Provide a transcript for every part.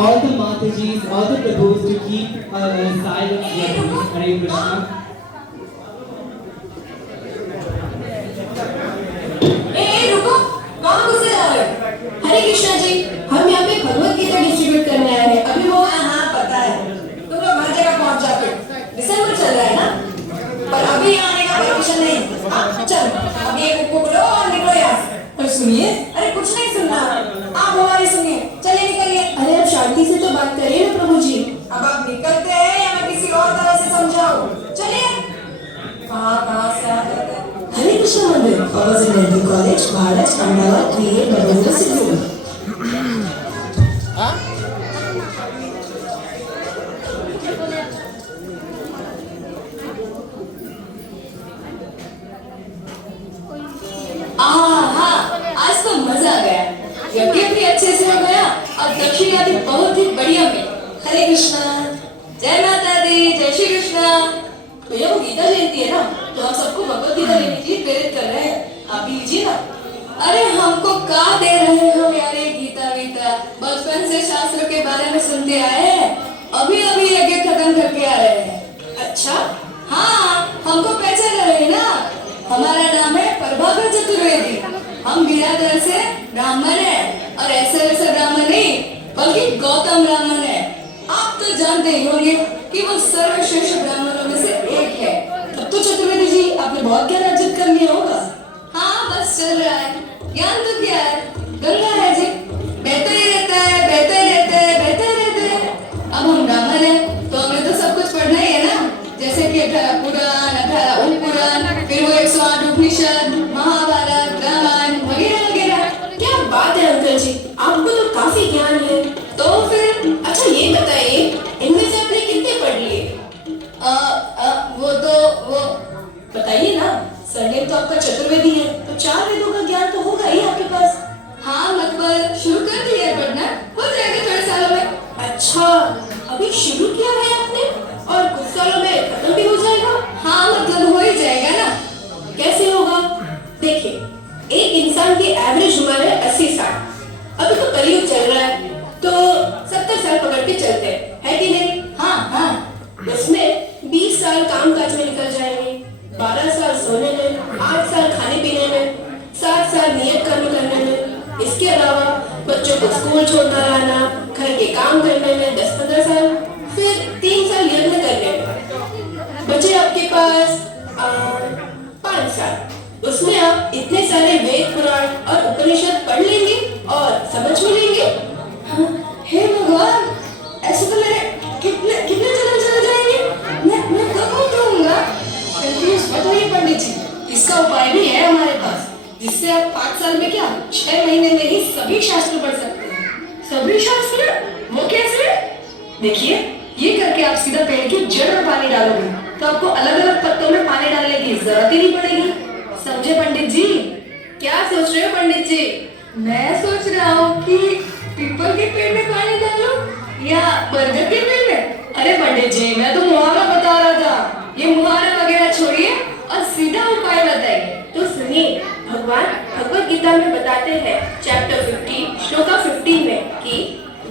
all the Matajis, all the Prabhus to keep silence. Hare Krishna. रुको, कौन गुस्से जा रहे हैं? हरे कृष्णा जी, हम यहाँ पे भगवत गीता डिस्ट्रीब्यूट करने आए हैं। अभी वो हाँ पता है, तुम लोग हर जगह पहुँच जाते हो। दिसंबर चल रहा है ना? पर अभी यहाँ आने का परमिशन नहीं। हाँ चल, अभी एक पकड़ो और निकलो यहाँ से। पर सुनिए, अरे कुछ नहीं सुनना। आप हमारी सुनिए, चलिए निकलिए। अरे अब शांति से तो बात करिए ना प्रभु जी। अब आप निकलते हैं या मैं किसी और तरह से समझाऊं? चलिए। कहाँ से आ जाते हैं? हरे कृष्ण मंदिर, opposite Nehru College, Bharat, Ahmedabad, 380060. आज तो मजा आ गया। यज्ञ भी अच्छे से हो गया और दक्षिणा भी बहुत ही बढ़िया मिली। हरे कृष्णा, जय माता दी, जय श्री कृष्णा। भैया वो गीता जयंती है ना, तो हम सबको भगवत गीता लेने के लिए प्रेरित कर रहे हैं। आप भी लीजिए ना। अरे हमको का दे रहे हो यार ये गीता वीता? बचपन से शास्त्रों के बारे में सुनते आए हैं, अभी अभी यज्ञ खत्म करके आ रहे हैं। अच्छा हाँ, हमको पहचान रहे हैं ना? हमारा नाम है प्रभाकर चतुर्वेदी। हम बिरादर से ब्राह्मण हैं और ऐसे ब्राह्मण नहीं बल्कि गौतम ब्राह्मण है। आप तो जानते ही होंगे कि वो सर्वश्रेष्ठ ब्राह्मणों में से एक है। तब तो चतुर्वेदी जी आपने बहुत ज्ञान अर्जित कर लिया होगा। हाँ बस चल रहा है। ज्ञान तो क्या है, गंगा है जी, बहता ही रहता है, बहता ही रहता है, बहता ही रहता है। अब हम ब्राह्मण हैं तो हमें तो सब कुछ पढ़ना ही है ना, जैसे कि 18 पुराण, 18 उपपुराण, फिर वो 108 उपनिषद, महाभारत, रामायण वगैरह वगैरह। क्या बात है अंकल जी, आपको तो काफी ज्ञान है। तो फिर अच्छा ये बताइए, इनमें से आपने कितने पढ़ लिए? वो बताइए ना। सरनेम तो आपका चतुर्वेदी है, तो 4 वेदों का ज्ञान तो होगा ही आपके पास। हाँ मतलब शुरू कर दिया है पढ़ना, हो जाएगा थोड़े सालों में। अच्छा अभी शुरू किया है आपने और कुछ सालों में खत्म भी हो जाएगा? हाँ मतलब हो ही जाएगा ना। कैसे होगा? देखिए, एक इंसान की एवरेज उम्र है 80-60। अभी तो कलयुग चल रहा है तो 70 साल पकड़ के चलते हैं, है कि नहीं? हाँ। उसमें 20 साल काम काज में निकल जाएंगे, 12 साल सोने में, 8 साल खाने पीने में, 7 साल नियत कर्म करने में। इसके अलावा बच्चों को स्कूल छोड़ना लाना, घर के काम करने में 10-15 साल, फिर 3 साल यज्ञ करने में। बचे आपके पास 5 साल। उसमें आप इतने सारे वेद पुराण और उपनिषद पढ़ लेंगे और समझ में लेंगे। हाँ, हे भगवान, ऐसे तो मेरे कितने जन्म चले जाएंगे? मैं कब उठूंगा? कंफ्यूज मत होइए पंडित जी, इसका उपाय भी है हमारे पास, जिससे आप 5 साल में क्या 6 महीने में ही सभी शास्त्र पढ़ सकते हैं। सभी शास्त्र? वो कैसे? देखिए, ये करके आप सीधा पेड़ की जड़ में पानी डालोगे तो आपको अलग अलग पत्तों में पानी डालने की जरूरत ही नहीं पड़ेगी। समझे पंडित जी? क्या सोच रहे हो पंडित जी? मैं सोच रहा हूँ कि पीपल के पेड़ में पानी डालो या बरगद के पेड़ में। अरे पंडित जी, मैं तो मुहावरा बता रहा था। ये मुहावरा वगैरह छोड़िए और सीधा उपाय बताइए। तो सुनिए, भगवान भगवत गीता में बताते हैं चैप्टर 50 श्लोका 15 में कि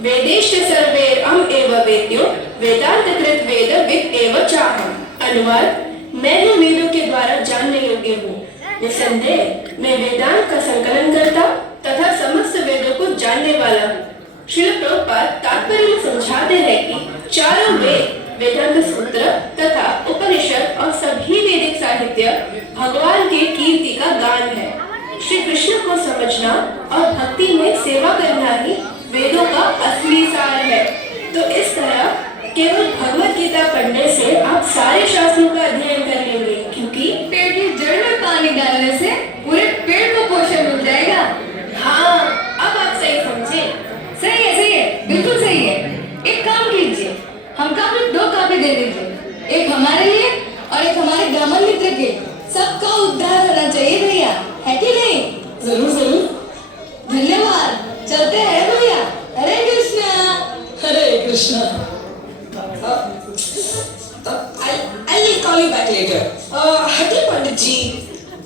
वेदेश्च सर्वैर अहम् एव वेद्यो वेदांत कृत वेद विद एव चाहम्। अनुवाद, मैं ही वेदों के द्वारा जानने योग्य हूँ। निसंदेह मैं वेदांत का संकलन करता तथा समस्त वेदों को जानने वाला हूँ। श्रील प्रभुपाद तात्पर्य में समझाते हैं कि चारों वेद, वेदांत सूत्र तथा उपनिषद और सभी वैदिक साहित्य भगवान के कीर्ति का गान है। श्री कृष्ण को समझना और भक्ति में सेवा करना ही वेदों का असली सार है। तो इस तरह केवल भगवत गीता पढ़ने से आप सारे शास्त्रों का अध्ययन कर लेंगे, क्योंकि पेड़ की जड़ में पानी डालने से पूरे पेड़ को पोषण मिल जाएगा। हाँ, अब आप सही समझे। सही है, बिल्कुल सही है। एक काम कीजिए, हमको अपनी 2 कॉपी दे दीजिए, एक हमारे लिए और एक हमारे ब्राह्मण मित्र के। सबका उद्धार होना चाहिए भैया, है कि नहीं? जरूर। धन्यवाद, चलते हैं भैया। हरे कृष्णा। हरे Krishna. I'll call you back later. हटे पंडित जी,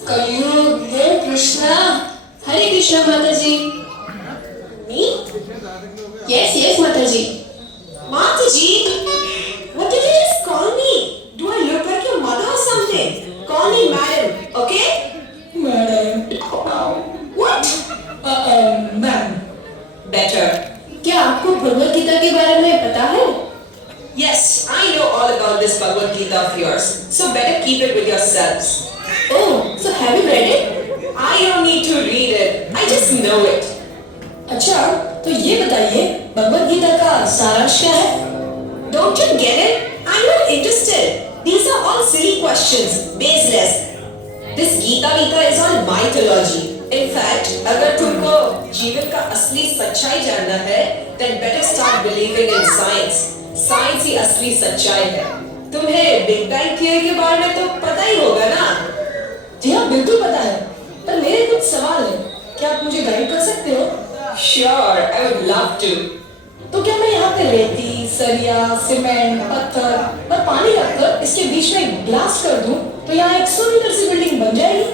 कलयुग है कृष्णा। हरे कृष्णा माता जी। Me? Yes, माता जी। this Bhagavad Gita of yours, so better keep it with yourselves. Oh, so have you read it? I don't need to read it. I just know it. अच्छा, तो ये बताइए भगवत गीता का सारांश क्या है? Don't you get it? I'm not interested. These are all silly questions, baseless. This Gita Vita is all mythology. In fact, अगर तुमको जीवन का असली सच्चाई जानना है, then better start believing in science. Science ही असली सच्चाई है. तुम्हें बिग बैंग थियरी के बारे में तो पता ही होगा ना? जी हाँ, बिल्कुल पता है। पर मेरे कुछ सवाल हैं। क्या आप मुझे गाइड कर सकते हो? Sure, I would love to. तो क्या मैं यहाँ पे रेती, सरिया, सीमेंट, पत्थर और पानी रखकर इसके बीच में ब्लास्ट कर दूं, तो यहाँ 100 मीटर की बिल्डिंग बन जाएगी?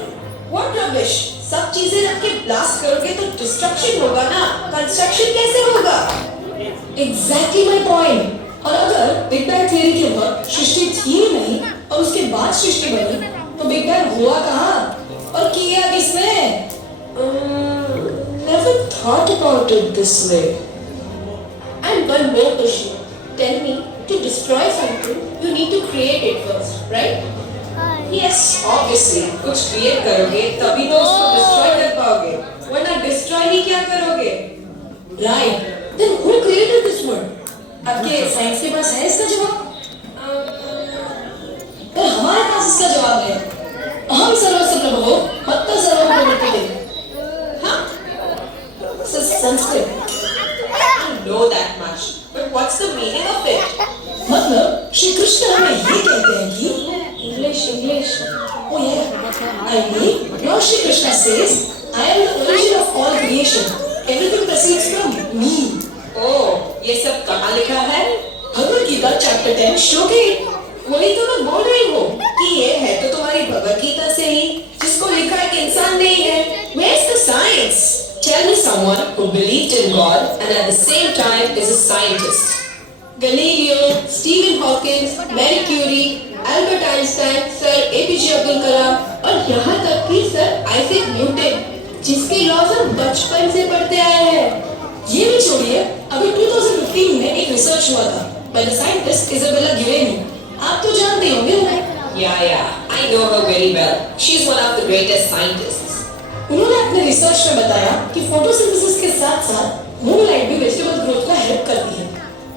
What rubbish! सब चीजें रख के ब्लास्ट करोगे तो डिस्ट्रक्शन होगा ना? कंस्ट्रक्शन कैसे होगा? Exactly my point. और अगर बिग बैंग थियरी के वक्त सृष्टि थी ही नहीं और उसके बाद सृष्टि बनी, तो बिग बैंग हुआ कहाँ और किया किसने? Never thought about it this way. And one more question. Tell me, to destroy something, you need to create it first, right? Yes, obviously. कुछ क्रिएट करोगे तभी तो उसको डिस्ट्रॉय कर पाओगे. वरना डिस्ट्रॉय ही क्या करोगे? Right. Then who created this world? आपके साइंस के पास है इसका जवाब? तो हमारे पास इसका जवाब है. अहम सर्वस्य प्रभो मत्त सर्वं प्रवर्तते. हाँ? Sanskrit. I know that much. But what's the meaning of it? मतलब श्री कृष्ण हमें ये कहते हैं कि English. Oh yeah. I mean, Lord Shri Krishna says, I am the origin of all creation. Everything proceeds from me. Oh, ये सब कहाँ लिखा है? भगवत गीता चैप्टर 10 श्लोक 8. वही तो मैं बोल रही हूँ कि ये है तो तुम्हारी भगवत गीता से ही, जिसको लिखा एक इंसान नहीं है. Where's the science? Tell me someone who believed in God and at the same time is a scientist. Galileo, Stephen Hawking, Marie Curie, Albert Einstein, Sir APJ Abdul Kalam और यहाँ तक कि सर आइजैक न्यूटन, जिसके laws हम बचपन से पढ़ते आए हैं. ये भी छोड़िए, अभी 2015 में एक रिसर्च हुआ था by the scientist Isabella Guerini. आप तो जानते होंगे उन्हें. Yeah, I know her very well. She's one of the greatest scientists. उन्होंने अपने रिसर्च में बताया कि फोटोसिंथेसिस के साथ-साथ मूनलाइट भी वेजिटेबल ग्रोथ का हेल्प करती है.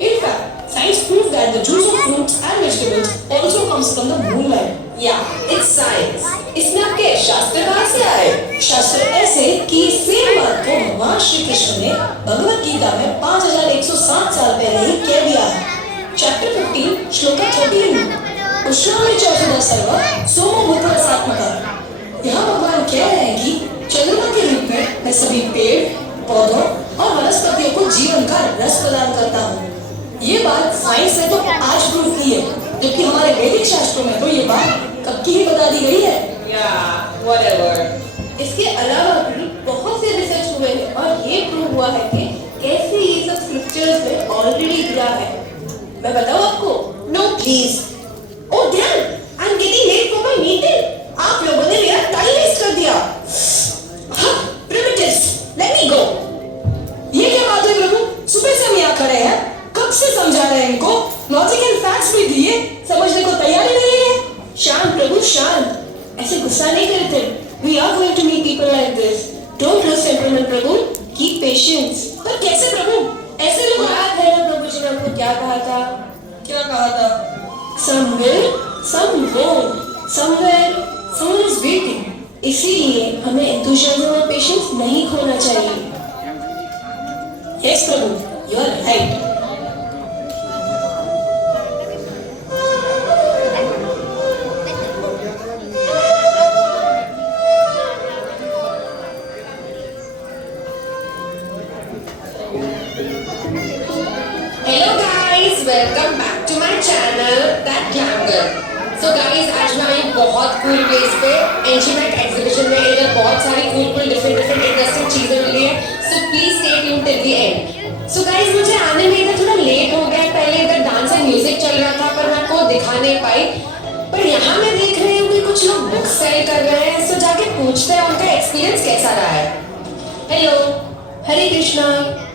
In fact, science proved that the juice of fruits and vegetables also comes from the moonlight. Yeah, it's science. इसमें आपके शास्त्र कहाँ से आए? शास्त्र ऐसे कि सेम बात को भगवान श्री कृष्ण ने भगवत गीता में 5160 साल पहले ही कह दिया है. चैप्टर 15 श्लोक 13. उष्णामि चौषधा सर्व सोमो भूत्वा सात्मका. यहाँ भगवान कह रहे हैं कि चंद्रमा के रूप में मैं सभी पेड़, पौधों और वनस्पतियों को जीवन का रस प्रदान करता हूँ. ये बात साइंस ने तो आज प्रूव की है, जबकि हमारे वैदिक शास्त्रों में तो ये बात कब की ही बता दी गई है. Yeah, whatever. इसके अलावा भी बहुत से रिसर्च हुए हैं और ये प्रूव हुआ है कि कैसे ये सब स्क्रिप्चर्स में ऑलरेडी दिया है. मैं बताऊँ आपको? No, please. Oh damn! I'm getting late for my meeting. आप लोगों ने मेरा टाइम वेस्ट कर दिया. हाँ, primitives, let me go. ये क्या बात है प्रभु? सुबह से हम यहाँ खड़े हैं. कब से समझा रहे हैं इनको? लॉजिक एंड फैक्ट्स भी दिए, समझने को तैयार ही नहीं है. शांत प्रभु शांत. ऐसे गुस्सा नहीं करते. We are going to meet people like this. Don't lose temperament Prabhu. Keep patience. पर कैसे प्रभु? ऐसे लोग याद है ना प्रभु जी ने हमको क्या कहा था? क्या कहा था? Some will, some won't. Somewhere, someone is waiting. इसीलिए हमें enthusiasm और patience नहीं खोना चाहिए. Yes Prabhu, you are right. Welcome back to my channel, That Glam Girl. So guys, आज मैं आई बहुत cool place पे एंजीमेट एग्जीबिशन में. इधर बहुत सारी cool different इंटरेस्टिंग चीजें मिली है. So please stay tuned till the end. So guys, मुझे आने में इधर थोड़ा लेट हो गया. पहले इधर डांस एंड म्यूजिक चल रहा था पर मैं आपको दिखा नहीं पाई. पर यहाँ मैं देख रही हूँ कि कुछ लोग बुक सेल कर रहे हैं. So जाके पूछते हैं उनका एक्सपीरियंस कैसा रहा है. हेलो, हरे कृष्णा.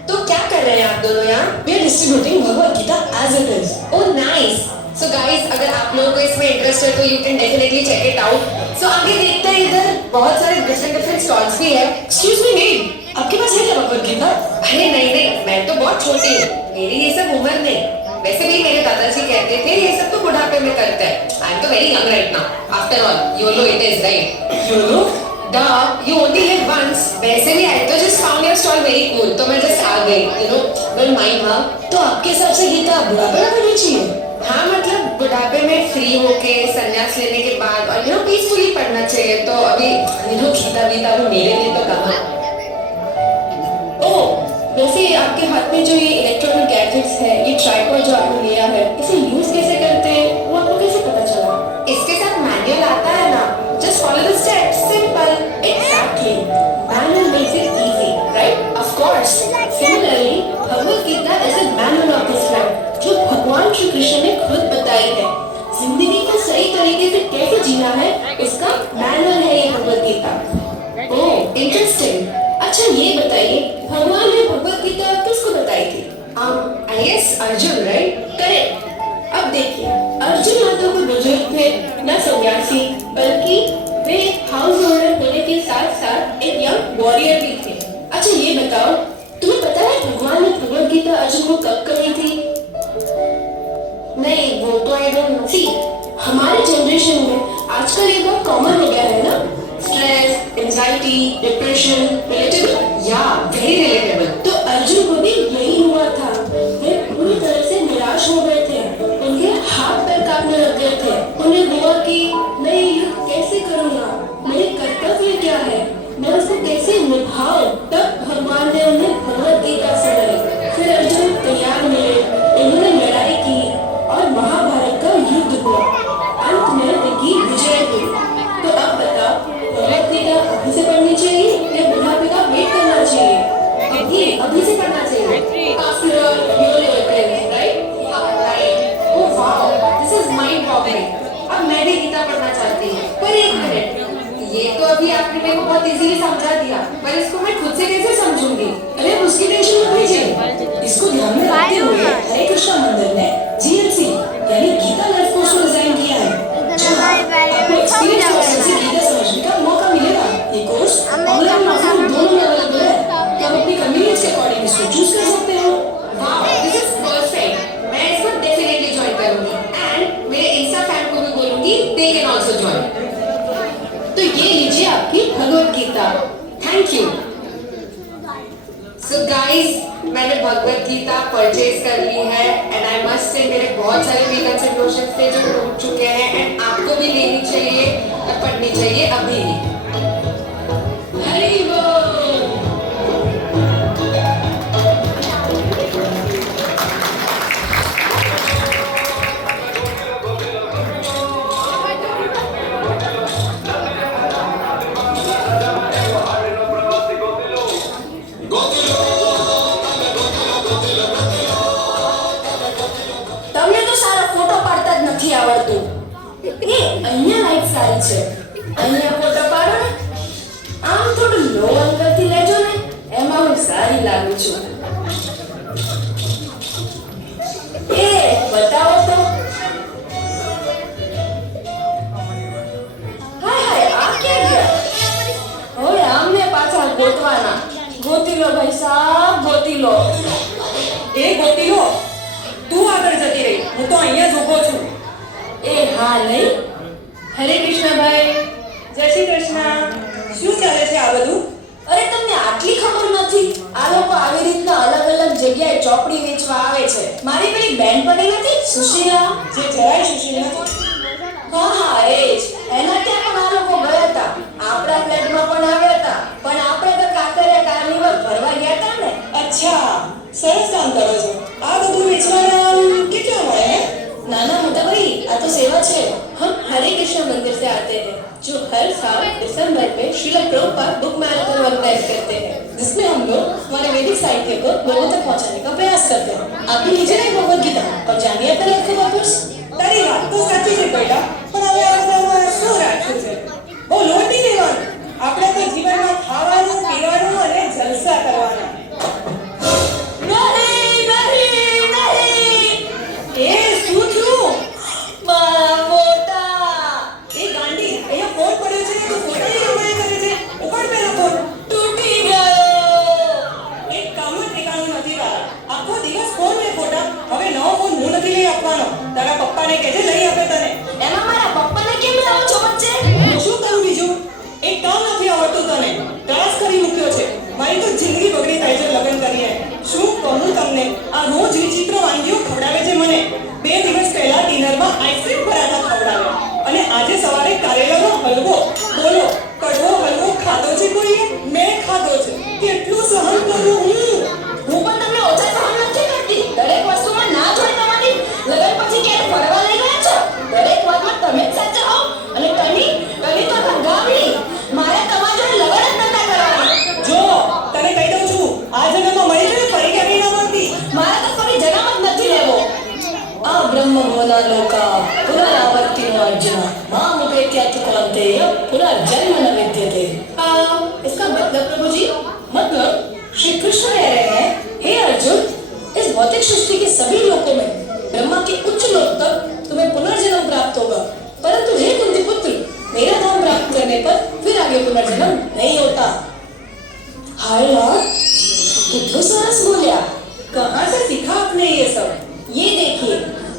तो क्या कर रहे हैं आप दोनों यहाँ? We are distributing Bhagavad Gita as it is. Oh nice. So guys, अगर आप लोगों को इसमें इंटरेस्ट है तो you can definitely check it out. So आगे देखते हैं, इधर बहुत सारे डिफरेंट स्टॉल्स भी है। एक्सक्यूज मी मेड, आपके पास है क्या भगवत गीता? अरे नहीं नहीं, मैं तो बहुत छोटी हूँ, मेरी ये सब उम्र नहीं। वैसे भी मेरे दादाजी कहते थे ये सब तो बुढ़ापे में करते हैं। आई एम तो very young right now, after all YOLO it is right. YOLO? You only live once. वैसे भी I तो just found your stall very cool, तो मैं just आ गई, you know, don't mind हाँ। तो आपके हिसाब से गीता बुढ़ापे में होनी चाहिए? हाँ मतलब बुढ़ापे में फ्री होके संन्यास लेने के बाद और you know पीसफुली पढ़ना चाहिए। तो अभी you know गीता वीता वो मेरे लिए तो कहाँ। ओह, वैसे आपके हाथ में जो ये इलेक्ट्रॉनिक गैजेट्स है, ये ट्राइपॉड जो आपने लिया है, इसे यूज कैसे करते हैं वो आपको कैसे पता चला? इसके साथ मैनुअल आता है ना, just follow the steps, simple. Exactly. Manual makes it easy, right? Of course. Similarly, Bhagavad Gita is a manual of this life, जो भगवान श्री कृष्ण ने खुद बताई है। जिंदगी को सही तरीके से कैसे जीना है, उसका मैनुअल है ये भगवद गीता। ओह, इंटरेस्टिंग। अच्छा ये बताइए, भगवान ने भगवद गीता किसको बताई थी? I guess Arjun right? Correct. अब देखिए, अर्जुन ना तो कोई बुजुर्ग थे, न सन्यासी, बल्कि वे हाउस होल्डर होने के साथ साथ एक यंग वॉरियर भी थे। अच्छा ये बताओ, तुम्हें पता है भगवान ने भगवद गीता अर्जुन को कब कही थी? नहीं वो तो आई डोंट नो। सी, हमारे जनरेशन में आजकल ये बहुत कॉमन हो गया है ना, स्ट्रेस, एंजाइटी, डिप्रेशन, रिलेटेबल? या वेरी रिलेटेबल। तो अर्जुन को भी यही हुआ था। वे पूरी तरह से निराश हो गए थे, उनके हाथ पैर कांपने लग गए थे। उन्हें हुआ कि मैं ये युद्ध कैसे करूँगा, मेरे कर्तव्य क्या है, मैं उसको कैसे निभाऊं। तब भगवान ने उन्हें भगवद गीता सुनाई। फिर अर्जुन तैयार हुए, उन्होंने लड़ाई की और महाभारत का युद्ध हुआ। अंत में उनकी विजय हुई। तो अब बताओ, भगवद गीता अभी से पढ़नी चाहिए या बुढ़ापे का वेट करना चाहिए? अभी से पढ़ना चाहिए। After all, you're your right? Oh wow, this is mind boggling. अब मैं भी गीता पढ़ना चाहती हूँ। पर एक मिनट, ये तो अभी आपने मेरे को बहुत इजीली समझा दिया, पर इसको मैं खुद से कैसे समझूंगी? अरे उसकी टेंशन मत लीजिए। इसको ध्यान में रखते हुए हरे कृष्णा मंदिर ने GLC यानी गीता लाइफ कोर्स को डिजाइन किया है, जहाँ आपको एक्सपीरियंस पर्सन से गीता समझने का मौका मिलेगा। ये कोर्स ऑनलाइन और ऑफलाइन दोनों में अवेलेबल है। आप अपनी कन्वीनियंस के अकॉर्डिंग इसको चूज कर सकते हो। Wow, this is perfect. मैं इसको डेफिनेटली ज्वाइन करूंगी एंड मेरे इंस्टा फैन को भी बोलूंगी they can also join. तो ये लीजिए आपकी Bhagavad Gita. Thank you. So guys, मैंने भगवद गीता परचेज कर ली है एंड आई मस्ट से मेरे बहुत सारे मिसकंसेप्शंस थे जो टूट चुके हैं एंड आपको भी लेनी चाहिए और पढ़नी चाहिए अभी भी। हरि बोल। તમને તો સારા ફોટો પાડતા જ નથી આવડતું. એ અહીંયા લાઈટ સારી છે, અહીંયા ફોટો પાડો ને, આમ થોડું લો અંગલથી લેજો ને, એમાં હું સારી લાગુ છું. એ બતાવો તો. હાય હાય, આ ક્યાં ગયા? હવે આમને પાછા ગોતવાના. ગોતી લો ભાઈ સાહેબ, ગોતી લો. એ ગોતી લો, તું આગળ જતી રહી, હું તો અહીંયા જ ઊભો છું. એ હા નહીં. હરે કૃષ્ણ ભાઈ. જય શ્રી કૃષ્ણ. શું ચાલે છે આ બધું? અરે તમને આટલી ખબર નથી? આ લોકો આવી રીતના અલગ અલગ જગ્યાએ ચોપડી વેચવા આવે છે. મારી પેલી બેનપણી નથી સુશીલા, જે જરાય સુશીલ નથી. હા હા એ જ. એના ત્યાં પણ આ લોકો ગયા હતા. આપણા ફ્લેટમાં પણ આવ્યા હતા, પણ આપણે તો કાંકરિયા કાર્નિવલ ફરવા ગયા હતા ને. અચ્છા, સરસ કામ કરો છો. આ બધું વેચવાના કેટલા મળે હે? नाना मोटा भाई, आ तो सेवा है। हम हरे कृष्ण मंदिर से आते हैं, जो हर साल दिसंबर में Srila Prabhupada book marathon organise करते हैं, जिसमें हम लोग हमारे वैदिक साहित्य को लोगों तक पहुंचाने का प्रयास करते हैं। आप भी लीजिए ना भगवद गीता और जानिए अपने लक्ष्य वापस। તારી વાત તો સાચી છે બેટા, પણ હવે અવસરમાં શું રાખ્યું છે? બહુ લોટ નહીં લેવાનું. આપણે તો જીવનમાં ખાવાનું, પીવાનું અને જલસા કરવાના. नहीं नहीं नहीं, પપ્પાને કહેજે લઈ આપે તને. એમાં મારા પપ્પાને કેમ લાવો છો વચ્ચે? શું કરું બીજું? એક કામ નથી આવડતું તને. ત્રાસ કરી મૂક્યો છે. મારી તો જિંદગી બગડી થાય છે લગ્ન કરીને. શું કહું તમને? આ રોજ વિચિત્ર વાનગીઓ ખવડાવે છે મને. 2 દિવસ પહેલા ડિનરમાં આઈસ્ક્રીમ પરાઠા ખવડાવ્યા અને આજે સવારે કારેલાનો હલવો. બોલો, કડવો હલવો ખાધો છે કોઈએ? મેં ખાધો છે. કેટલું સહન કરું હું? હું પણ તમને ઓછા સહન નથી કરતી. દરેક વસ્તુમાં ના જોઈ તમારી. લગ્ન પછી ક્યારે ફરવા લઈ ગયા છો? દરેક વાતમાં તમે જ સાચા હો. અને તની તો ગામડી. મારે તમારા જોડે લગ્ન જ નતા કરવાના. જો તને કહી દઉં છું, આ જન્મમાં મળી જાય ફરી ક્યારેય ના મળતી. મારે તો ફરી જન્મ જ નથી લેવો. આ બ્રહ્મ ભવના લોકા પુનરાवर्तिनो अर्जुन माम उपेत्यातु कौन्तेय पुनर्जन्म न विद्यते। इसका मतलब प्रभु जी, मतलब श्री कृष्ण कह रहे हैं, हे अर्जुन, इस भौतिक सृष्टि के सभी लोकों में ब्रह्मा के उच्च लोक तक तुम्हें पुनर्जन्म प्राप्त होगा, परंतु हे कुंती पुत्र, मेरा धाम प्राप्त करने पर फिर आगे पुनर्जन्म नहीं होता। हाय लॉर्ड, कितना सरस बोलिया। कहाँ से सीखा आपने ये सब? ये देखिए,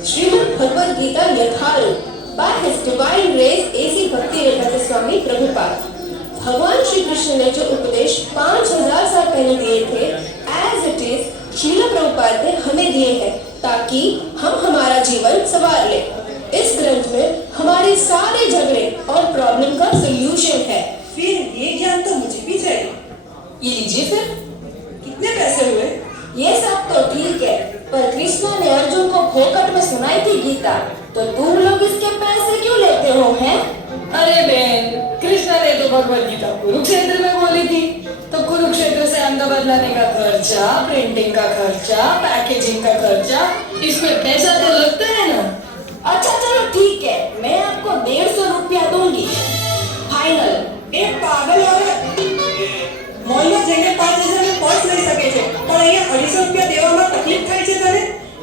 श्रीमद् भगवद गीता यथारूप by His Divine Grace A.C. Bhaktivedanta स्वामी प्रभुपाद। भगवान श्री कृष्ण ने जो उपदेश 5000 साल पहले दिए थे, as it is Srila Prabhupada ने हमें दिए हैं ताकि हम हमारा जीवन संवार ले। इस ग्रंथ में हमारे सारे झगड़े और प्रॉब्लम का सोल्यूशन है। फिर ये ज्ञान तो मुझे भी चाहिए. ये लीजिए फिर। कितने पैसे हुए? ये सब तो ठीक है, पर कृष्ण ने अर्जुन को फोकट में सुनाई थी गीता, तो तुम लोग इसके पैसे क्यों लेते हो हैं? अरे बहन, कृष्ण ने तो भगवद गीता कुरुक्षेत्र में बोली थी, तो कुरुक्षेत्र से अहमदाबाद लाने का खर्चा, प्रिंटिंग का खर्चा, पैकेजिंग का खर्चा, इसमें पैसा तो लगता है ना। अच्छा चलो ठीक है, मैं आपको 150 रुपया दूंगी, फाइनल। एक पागल औरत મોલમાં જઈને 5000 નું પર્સ લઈ શકે છે, પણ અહીંયા 250 રૂપિયા દેવામાં તકલીફ થાય છે તને?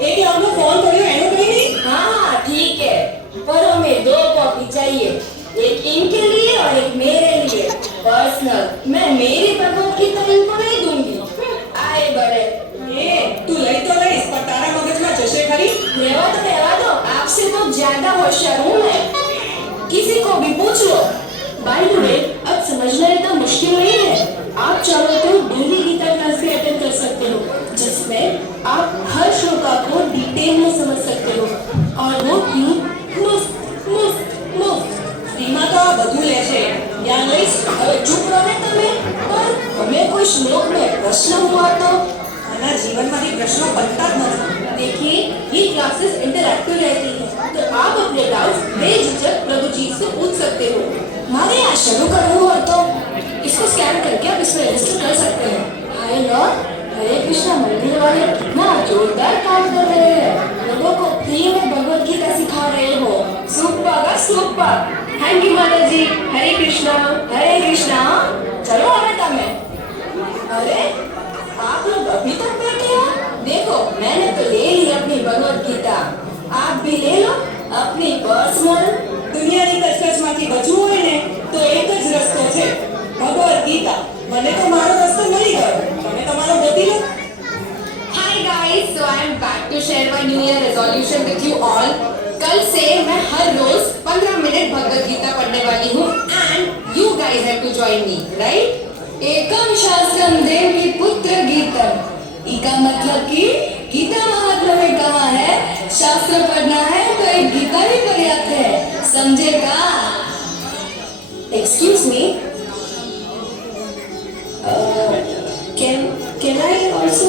એક લાખનો ફોન કર્યો એનો કઈ નહીં? हाँ ठीक है, पर हमें 2 कॉपी चाहिए, एक इनके लिए और एक मेरे लिए पर्सनल। मैं मेरी भगवत गीता इनको नहीं दूंगी। आए बड़े। એ તું લઈ તો લઈશ, પણ તારા મગજમાં જશે ખરી? रहवा दो, आपसे तो ज्यादा होशियार हूँ मैं, किसी को भी पूछ लो। बाय द वे, अब समझना इतना मुश्किल नहीं है। आप चाहो तो डेली गीता क्लास भी अटेंड कर सकते हो, जिसमें आप हर श्लोका को डिटेल में समझ सकते हो, और वो भी मुफ्त मुफ्त मुफ्त। ફ્રીમાં તો આ બધું લે છે. या नहीं, હવે ચૂપ રહો ને તમે, पर हमें कोई श्लोक में प्रश्न हुआ तो આના જીવનમાંથી પ્રશ્નો બનતા જ નથી. देखिए, ये क्लासेस इंटरैक्टिव रहती हैं, तो आप अपने डाउट्स बेझिझक प्रभु जी से पूछ सकते हो। हमारे यहाँ शुरू करना हो तो इसको स्कैन करके आप इसमें रजिस्टर कर सकते हो। हाय लॉर्ड, हरे कृष्णा मंदिर वाले कितना जोरदार काम कर रहे हैं, लोगों को फ्री में भगवत गीता सिखा रहे हो। सुपर। थैंक यू माता जी। हरे कृष्णा। चलो हमें तमें। अरे आप लोग अभी तक बैठे हो? देखो, मैंने तो ले ली अपनी भगवत गीता, आप भी ले लो अपनी पर्सनल। દુનિયાની કચકચમાંથી બચવું હોય ને તો એક જ રસ્તો છે, ભગવદ ગીતા. મને તો મારો રસ્તો મળી ગયો, તમે તમારો ગોતી લો. Hi guys, so I am back to share my New Year resolution with you all. कल से मैं हर रोज 15 मिनट भगवत गीता पढ़ने वाली हूँ and you guys have to join me, right? एकम शास्त्रम देवी पुत्र गीतम, इसका मतलब कि गीता महात्मा में कहा है शास्त्र पढ़ना है तो एक गीता ही पर्याप्त है, समझेगा? Excuse me, can I also